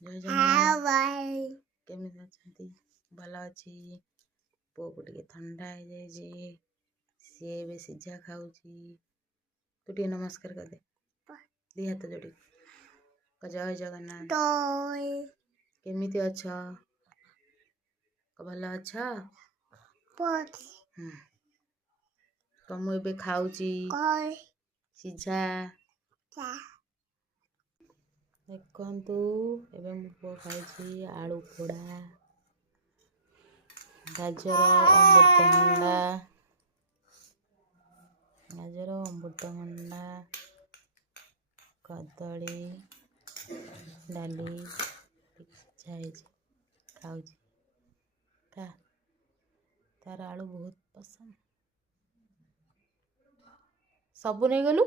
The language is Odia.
जय जगन्नाथ केମିତି ଅଛନ୍ତି? ଭଲ ଅଛି। ପୁଅକୁ ଟିକେ ଥଣ୍ଡା ହେଇଯାଇଛି, ସିଏ ଏବେ ସିଝା ଖାଉଛି। ତୁ ଟିକେ ନମସ୍କାର କରିଦେ, ଦି ହାତ ଯୋଡ଼ିକି ଜୟ ଜଗନ୍ନାଥ। କେମିତି ଅଛ? ଭଲ ଅଛ? ମୁଁ ଏବେ ଖାଉଛି ସିଝା। ଦେଖନ୍ତୁ ଏବେ ମୁଁ ପୁଅ ଖାଉଛି ଆଳୁ ପୋଡ଼ା, ଗାଜର ଅମୃତଭଣ୍ଡା, କଦଳୀ, ଡାଲି ସିଝା ହେଇଛି ଖାଉଛି। ତାର ଆଳୁ ବହୁତ ପସନ୍ଦ। ସବୁ ନେଇଗଲୁ।